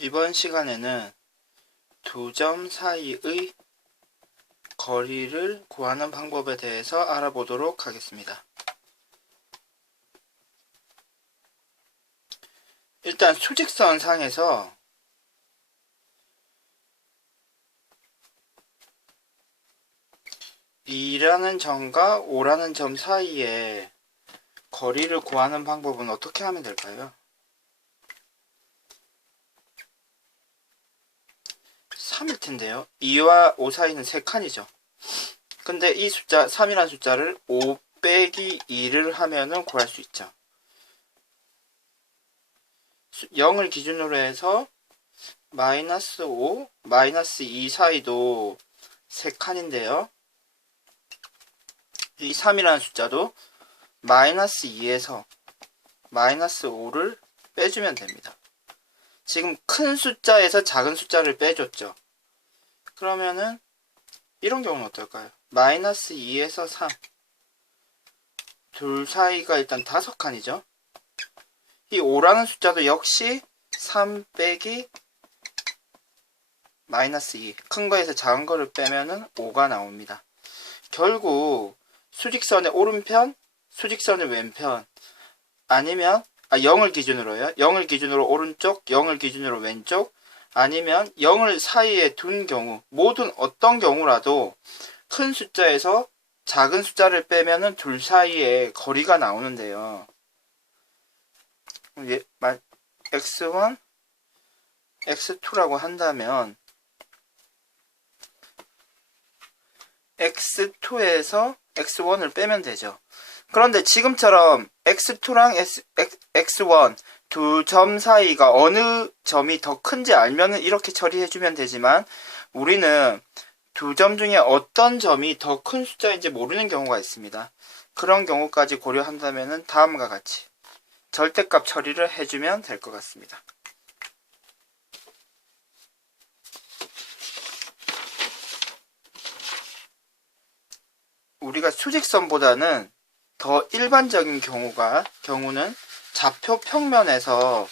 이번 시간에는 두 점 사이의 거리를 구하는 방법에 대해서 알아보도록 하겠습니다. 일단 수직선 상에서 E라는 점과 O라는 점 사이에 거리를 구하는 방법은 어떻게 하면 될까요? 3일 텐데요. 2와 5 사이는 3칸이죠. 근데 이 숫자 3이라는 숫자를 5 빼기 2를 하면은 구할 수 있죠. 0을 기준으로 해서 마이너스 5, 마이너스 2 사이도 3칸인데요. 이 3이라는 숫자도 마이너스 2에서 마이너스 5를 빼주면 됩니다. 지금 큰 숫자에서 작은 숫자를 빼줬죠. 그러면은 이런 경우는 어떨까요? 마이너스 2에서 3 둘 사이가 일단 5칸이죠. 이 5라는 숫자도 역시 3 빼기 마이너스 2 큰 거에서 작은 거를 빼면은 5가 나옵니다. 결국 수직선의 오른편, 수직선의 왼편 아니면 0을 기준으로요. 0을 기준으로 오른쪽, 0을 기준으로 왼쪽 아니면 0을 사이에 둔 경우 모든 어떤 경우라도 큰 숫자에서 작은 숫자를 빼면은 둘 사이에 거리가 나오는데요. x1, x2라고 한다면 x2에서 x1을 빼면 되죠. 그런데 지금처럼 x2랑 x1 두 점 사이가 어느 점이 더 큰지 알면 이렇게 처리해주면 되지만 우리는 두 점 중에 어떤 점이 더 큰 숫자인지 모르는 경우가 있습니다. 그런 경우까지 고려한다면 다음과 같이 절대값 처리를 해주면 될 것 같습니다. 우리가 수직선보다는 더 일반적인 경우는 좌표 평면에서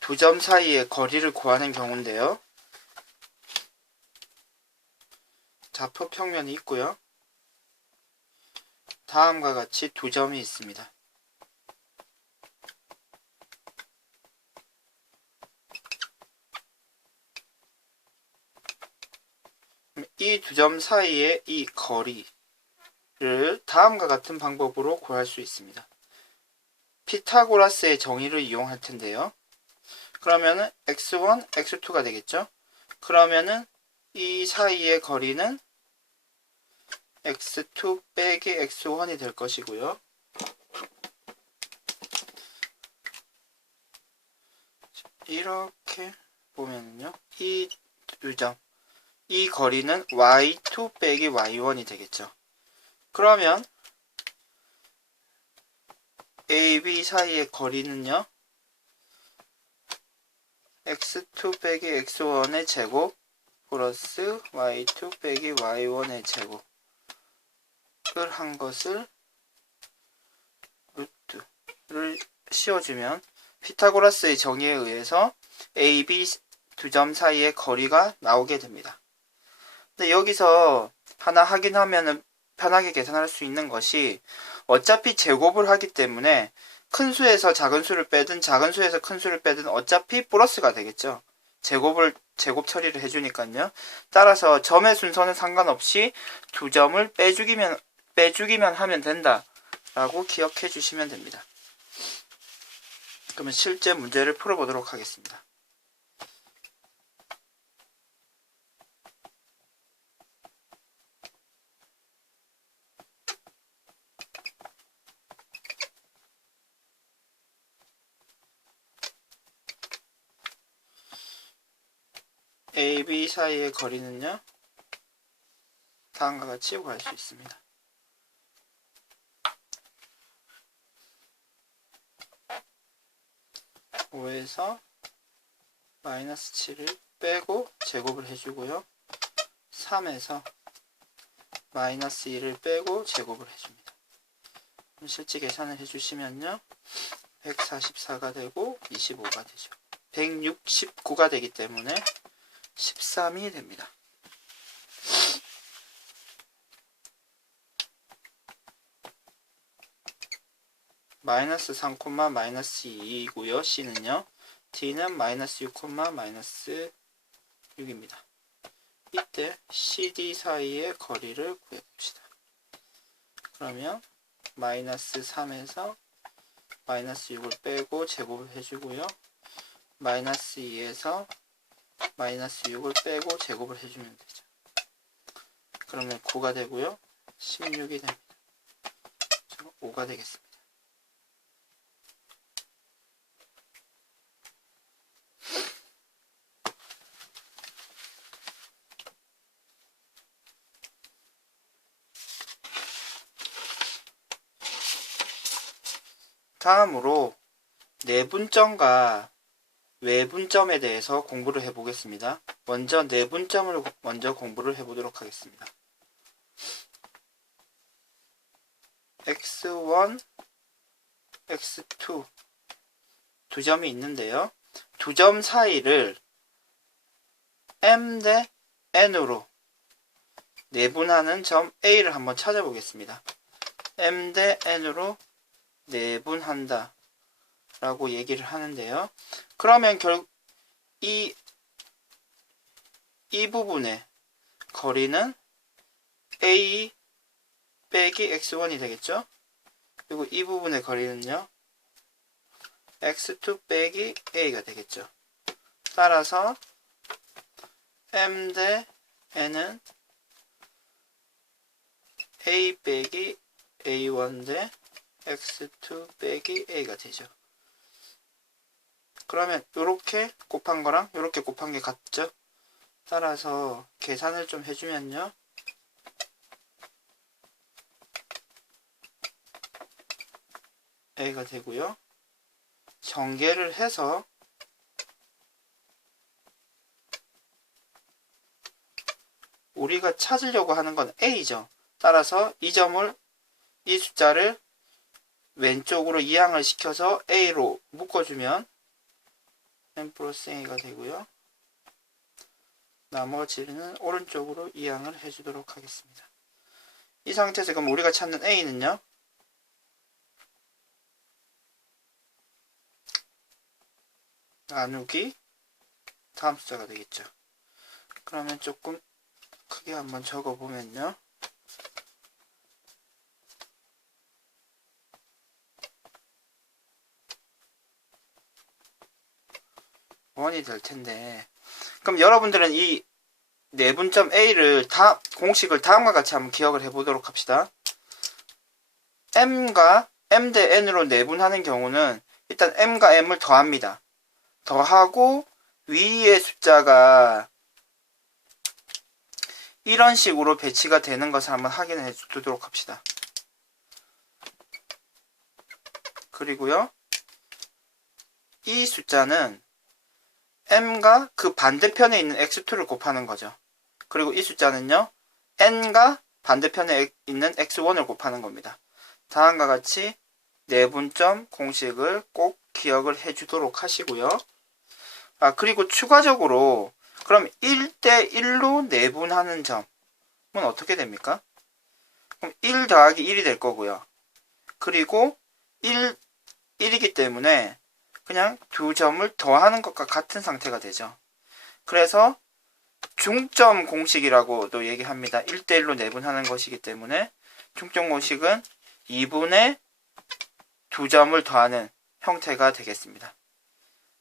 두 점 사이의 거리를 구하는 경우인데요. 좌표 평면이 있고요. 다음과 같이 두 점이 있습니다. 이 두 점 사이의 이 거리를 다음과 같은 방법으로 구할 수 있습니다. 피타고라스의 정의를 이용할 텐데요. 그러면은 x1, x2가 되겠죠. 그러면은 이 사이의 거리는 x2 빼기 x1이 될 것이고요. 이렇게 보면요. 이 두 점, 이 거리는 y2 빼기 y1이 되겠죠. 그러면 A, B 사이의 거리는요. x2 빼기 x1의 제곱 플러스 y2 빼기 y1의 제곱을 한 것을 루트를 씌워주면 피타고라스의 정의에 의해서 A, B 두 점 사이의 거리가 나오게 됩니다. 근데 여기서 하나 확인하면은 편하게 계산할 수 있는 것이 어차피 제곱을 하기 때문에 큰 수에서 작은 수를 빼든 작은 수에서 큰 수를 빼든 어차피 플러스가 되겠죠. 제곱 처리를 해주니까요. 따라서 점의 순서는 상관없이 두 점을 빼주기만 하면 된다 라고 기억해 주시면 됩니다. 그러면 실제 문제를 풀어보도록 하겠습니다. A, B 사이의 거리는요. 다음과 같이 구할 수 있습니다. (5에서) 마이너스 7을 빼고 제곱을 해주고요. 3에서 마이너스 2를 빼고 제곱을 해줍니다. 실제 계산을 해주시면요. 144가 되고 25가 되죠. 169가 되기 때문에 13이 됩니다. 마이너스 3, 마이너스 2이고요. C는요. D는 마이너스 6, 마이너스 6입니다. 이때 CD 사이의 거리를 구해봅시다. 그러면 마이너스 3에서 마이너스 6을 빼고 제곱을 해주고요. 마이너스 2에서 마이너스 6을 빼고 제곱을 해주면 되죠. 그러면 9가 되고요. 16이 됩니다. 5가 되겠습니다. 다음으로 내분점과 외분점에 대해서 공부를 해보겠습니다. 먼저 내분점을 먼저 공부를 해보도록 하겠습니다. x1, x2 두 점이 있는데요. 두 점 사이를 m 대 n으로 내분하는 점 A를 한번 찾아보겠습니다. m 대 n으로 내분한다 라고 얘기를 하는데요. 그러면 결국 이 부분의 거리는 A 빼기 x1이 되겠죠. 그리고 이 부분의 거리는요 x2 빼기 A가 되겠죠. 따라서 m 대 n은 A 빼기 A1 대 x2 빼기 A가 되죠. 그러면 요렇게 곱한 거랑 요렇게 곱한 게 같죠? 따라서 계산을 좀 해주면요. A가 되고요. 전개를 해서 우리가 찾으려고 하는 건 A죠. 따라서 이 숫자를 왼쪽으로 이항을 시켜서 A로 묶어주면 n 플러스 A가 되고요. 나머지는 오른쪽으로 이항을 해주도록 하겠습니다. 이 상태에서 그럼 우리가 찾는 A는요. 나누기 다음 숫자가 되겠죠. 그러면 조금 크게 한번 적어보면요. 원이 될 텐데, 그럼 여러분들은 이 내분점 A를 공식을 다음과 같이 한번 기억을 해보도록 합시다. M 대 N으로 내분하는 경우는 일단 M과 M을 더합니다. 더하고 위의 숫자가 이런 식으로 배치가 되는 것을 한번 확인해 두도록 합시다. 그리고요, 이 숫자는 m과 그 반대편에 있는 x2를 곱하는 거죠. 그리고 이 숫자는요, n과 반대편에 있는 x1을 곱하는 겁니다. 다음과 같이 내분점 공식을 꼭 기억을 해주도록 하시고요. 그리고 추가적으로 그럼 1대 1로 내분하는 점은 어떻게 됩니까? 그럼 1 더하기 1이 될 거고요. 그리고 1이기 때문에 그냥 두 점을 더하는 것과 같은 상태가 되죠. 그래서 중점 공식이라고도 얘기합니다. 1대1로 내분하는 것이기 때문에 중점 공식은 2분의 두 점을 더하는 형태가 되겠습니다.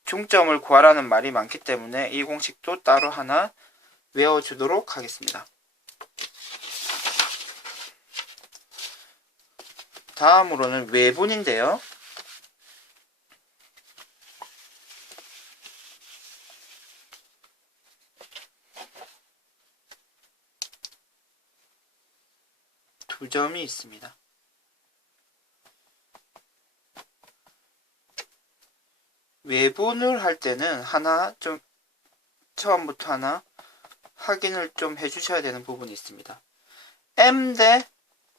중점을 구하라는 말이 많기 때문에 이 공식도 따로 하나 외워주도록 하겠습니다. 다음으로는 외분인데요. 두 점이 있습니다. 외분을 할 때는 처음부터 하나 확인을 좀 해주셔야 되는 부분이 있습니다. m 대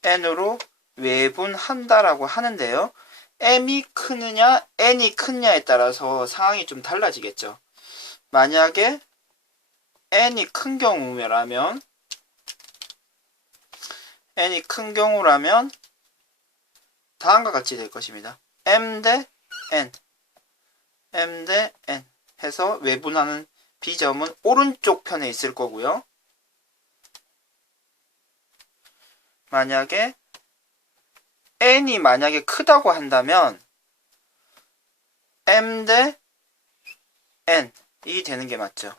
n으로 외분한다라고 하는데요. m이 크느냐 n이 크느냐에 따라서 상황이 좀 달라지겠죠. 만약에 n이 큰 경우라면 다음과 같이 될 것입니다. m 대 n 해서 외분하는 b점은 오른쪽 편에 있을 거고요. 만약에 n이 크다고 한다면 m 대 n이 되는 게 맞죠.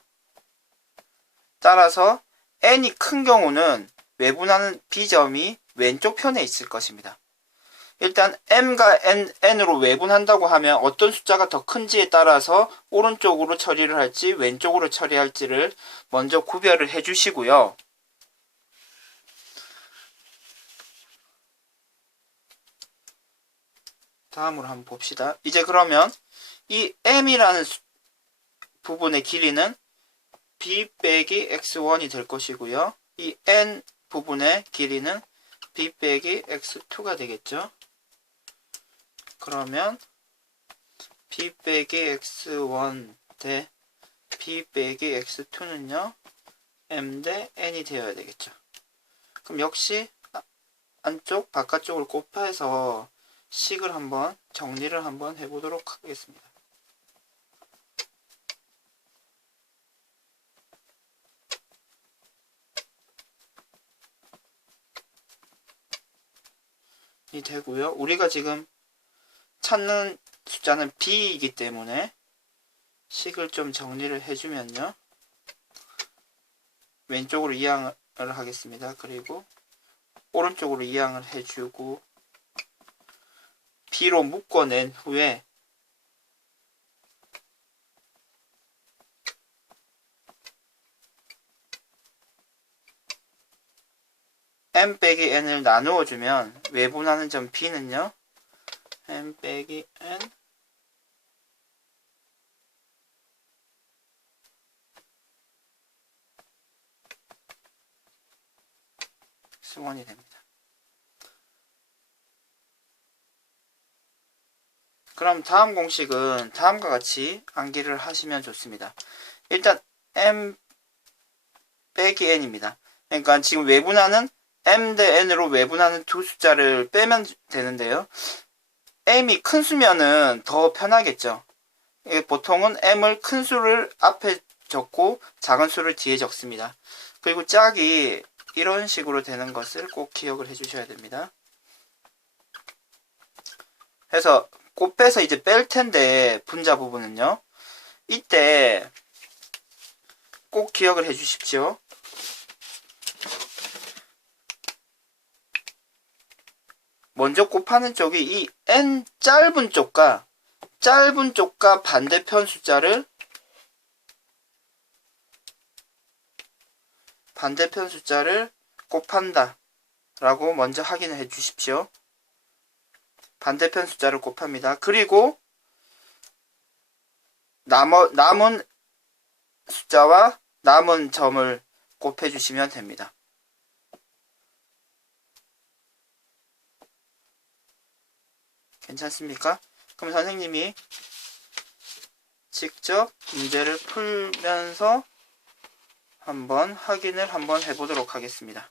따라서 n이 큰 경우는 외분하는 b점이 왼쪽 편에 있을 것입니다. 일단 m과 n으로 외분한다고 하면 어떤 숫자가 더 큰지에 따라서 오른쪽으로 처리를 할지 왼쪽으로 처리할지를 먼저 구별을 해주시고요. 다음으로 한번 봅시다. 이제 그러면 이 m이라는 부분의 길이는 b 빼기 x1이 될 것이고요. 이 n 부분의 길이는 b 빼기 x2가 되겠죠. 그러면 b 빼기 x1 대 b 빼기 x2는요 m 대 n이 되어야 되겠죠. 그럼 역시 안쪽 바깥쪽을 곱해서 식을 한번 정리를 한번 해보도록 하겠습니다. 이 되고요. 우리가 지금 찾는 숫자는 b이기 때문에 식을 좀 정리를 해주면요. 왼쪽으로 이항을 하겠습니다. 그리고 오른쪽으로 이항을 해주고 b로 묶어낸 후에 m 빼기 n을 나누어주면 외분하는 점 b는요. m 빼기 n x1이 됩니다. 그럼 다음 공식은 다음과 같이 암기를 하시면 좋습니다. 일단 m 빼기 n입니다. 그러니까 지금 외분하는 m 대 n으로 외분하는 두 숫자를 빼면 되는데요. m이 큰 수면은 더 편하겠죠. 보통은 m을 큰 수를 앞에 적고 작은 수를 뒤에 적습니다. 그리고 짝이 이런 식으로 되는 것을 꼭 기억을 해주셔야 됩니다. 해서 곱해서 이제 뺄 텐데 분자 부분은요. 이때 꼭 기억을 해주십시오. 먼저 곱하는 쪽이 이 n 짧은 쪽과 반대편 숫자를 곱한다 라고 먼저 확인을 해 주십시오. 반대편 숫자를 곱합니다. 그리고 남은 숫자와 남은 점을 곱해 주시면 됩니다. 괜찮습니까? 그럼 선생님이 직접 문제를 풀면서 한번 확인을 해보도록 하겠습니다.